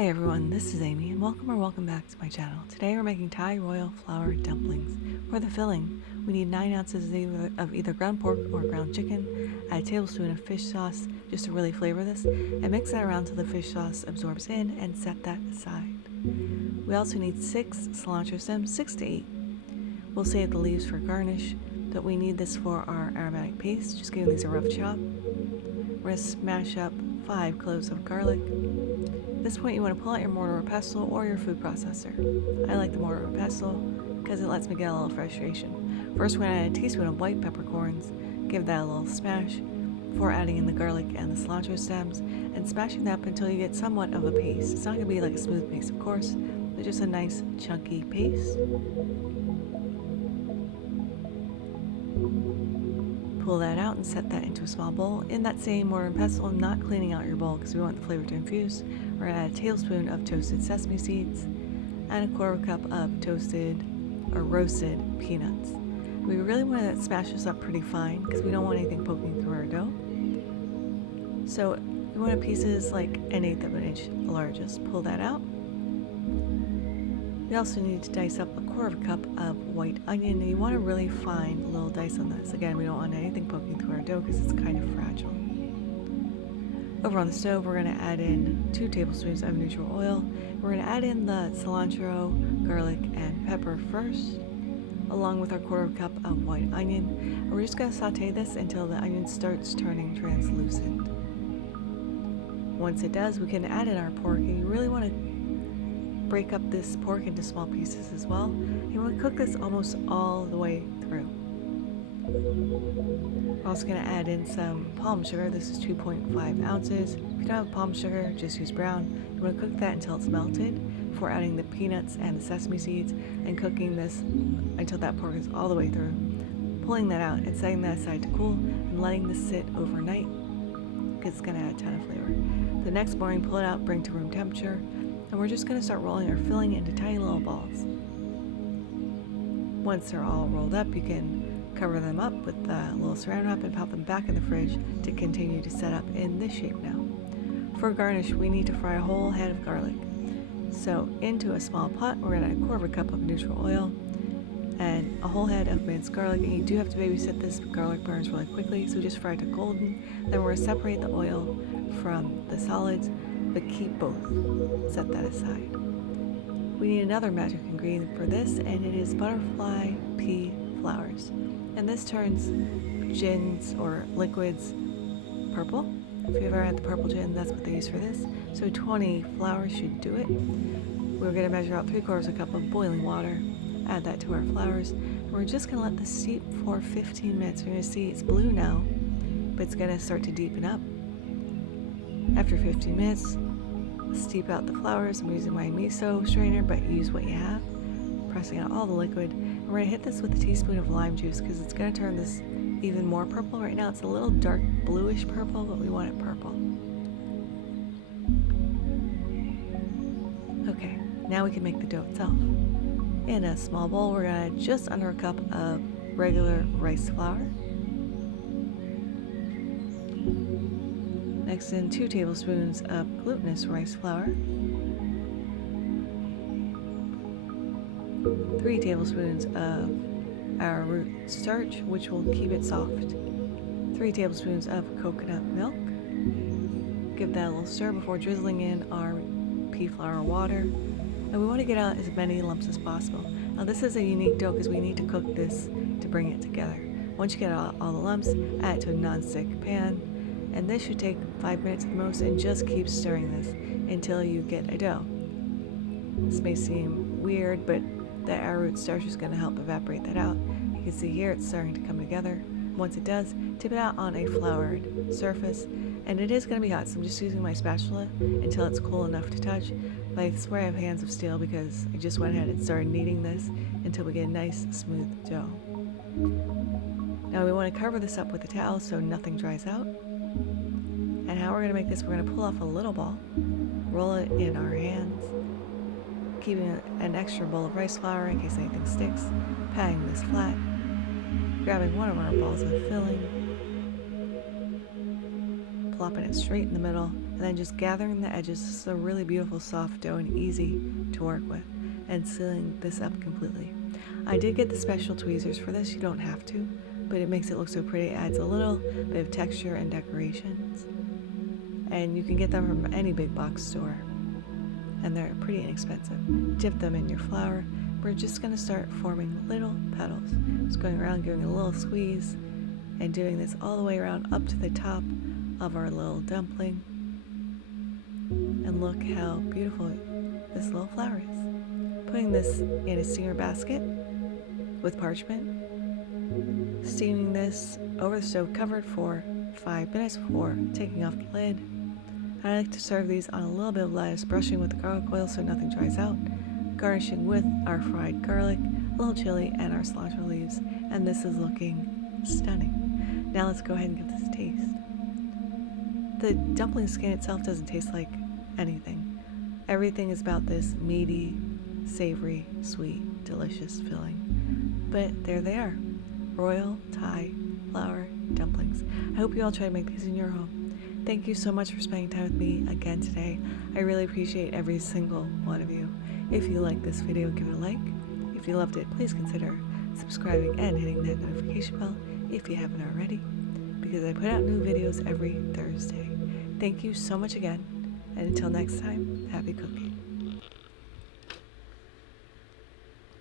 Hi everyone, this is Amy and welcome back to my channel. Today we're making Thai Royal Flower Dumplings. For the filling, we need 9 ounces of either ground pork or ground chicken, add a tablespoon of fish sauce just to really flavor this, and mix that around till the fish sauce absorbs in and set that aside. We also need 6 cilantro stems, 6 to 8. We'll save the leaves for garnish, but we need this for our aromatic paste. Just giving these a rough chop. We're going to smash up 5 cloves of garlic. At this point you want to pull out your mortar or pestle or your food processor. I like the mortar or pestle because it lets me get a little frustration. First we're going to add a teaspoon of white peppercorns, give that a little smash before adding in the garlic and the cilantro stems and smashing that up until you get somewhat of a paste. It's not going to be like a smooth paste of course, but just a nice chunky paste. Pull that out and set that into a small bowl. In that same mortar and pestle, I'm not cleaning out your bowl because we want the flavor to infuse. We're going to add a tablespoon of toasted sesame seeds and a quarter cup of toasted or roasted peanuts. We really want to smash this up pretty fine because we don't want anything poking through our dough. So we want pieces like 1/8 of an inch largest. Pull that out. We also need to dice up a quarter of a cup of white onion, and you want a really fine little dice on this. Again, we don't want anything poking through our dough because it's kind of fragile. Over on the stove, we're going to add in 2 tablespoons of neutral oil. We're going to add in the cilantro, garlic, and pepper first, along with our quarter of a cup of white onion. And we're just going to saute this until the onion starts turning translucent. Once it does, we can add in our pork, and you really want to break up this pork into small pieces as well. You want to cook this almost all the way through. We're also going to add in some palm sugar. This is 2.5 ounces. If you don't have palm sugar, just use brown. You want to cook that until it's melted before adding the peanuts and the sesame seeds and cooking this until that pork is all the way through. Pulling that out and setting that aside to cool and letting this sit overnight because it's going to add a ton of flavor. The next morning, pull it out, bring to room temperature, and we're just going to start rolling our filling into tiny little balls. Once they're all rolled up, you can cover them up with a little saran wrap and pop them back in the fridge to continue to set up in this shape now. For garnish, we need to fry a whole head of garlic. So into a small pot, we're going to add a quarter of a cup of neutral oil and a whole head of minced garlic. And you do have to babysit this, garlic burns really quickly, so just fry it to golden. Then we're going to separate the oil from the solids, but keep both. Set that aside. We need another magic ingredient for this, and it is butterfly pea flowers. And this turns gins or liquids purple. If you've ever had the purple gin, that's what they use for this. So 20 flowers should do it. We're going to measure out 3/4 a cup of boiling water, add that to our flowers, and we're just going to let this steep for 15 minutes. You're going to see it's blue now, but it's going to start to deepen up. After 15 minutes, steep out the flowers. I'm using my miso strainer, but use what you have. Pressing out all the liquid. And we're going to hit this with a teaspoon of lime juice because it's going to turn this even more purple. Right now it's a little dark bluish purple, but we want it purple. Okay, now we can make the dough itself. In a small bowl, we're going to add just under a cup of regular rice flour. Mix in 2 tablespoons of glutinous rice flour, 3 tablespoons of arrowroot starch, which will keep it soft, 3 tablespoons of coconut milk. Give that a little stir before drizzling in our pea flour water. And we want to get out as many lumps as possible. Now this is a unique dough because we need to cook this to bring it together. Once you get all the lumps, add it to a non-stick pan. And this should take 5 minutes at the most, and just keep stirring this until you get a dough. This may seem weird, but the arrowroot starch is going to help evaporate that out. You can see here it's starting to come together. Once it does, tip it out on a floured surface, and it is going to be hot, so I'm just using my spatula until it's cool enough to touch. But I swear I have hands of steel because I just went ahead and started kneading this until we get a nice smooth dough. Now we want to cover this up with a towel so nothing dries out. And how we're going to make this, we're going to pull off a little ball, roll it in our hands, keeping an extra bowl of rice flour in case anything sticks, patting this flat, grabbing one of our balls of filling, plopping it straight in the middle, and then just gathering the edges. This is a really beautiful soft dough and easy to work with, and sealing this up completely. I did get the special tweezers for this. You don't have to, but it makes it look so pretty. It adds a little bit of texture and decorations, and you can get them from any big box store, and they're pretty inexpensive. Dip them in your flour. We're just going to start forming little petals. Just going around, giving a little squeeze, and doing this all the way around up to the top of our little dumpling. And look how beautiful this little flower is. Putting this in a steamer basket with parchment. Steaming this over the stove covered for 5 minutes before taking off the lid. I like to serve these on a little bit of lettuce, brushing with the garlic oil so nothing dries out. Garnishing with our fried garlic, a little chili, and our cilantro leaves. And this is looking stunning. Now let's go ahead and give this a taste. The dumpling skin itself doesn't taste like anything. Everything is about this meaty, savory, sweet, delicious filling. But there they are. Royal Thai flour dumplings. I hope you all try to make these in your home. Thank you so much for spending time with me again today. I really appreciate every single one of you. If you liked this video, give it a like. If you loved it, please consider subscribing and hitting that notification bell if you haven't already, because I put out new videos every Thursday. Thank you so much again, and until next time, happy cooking.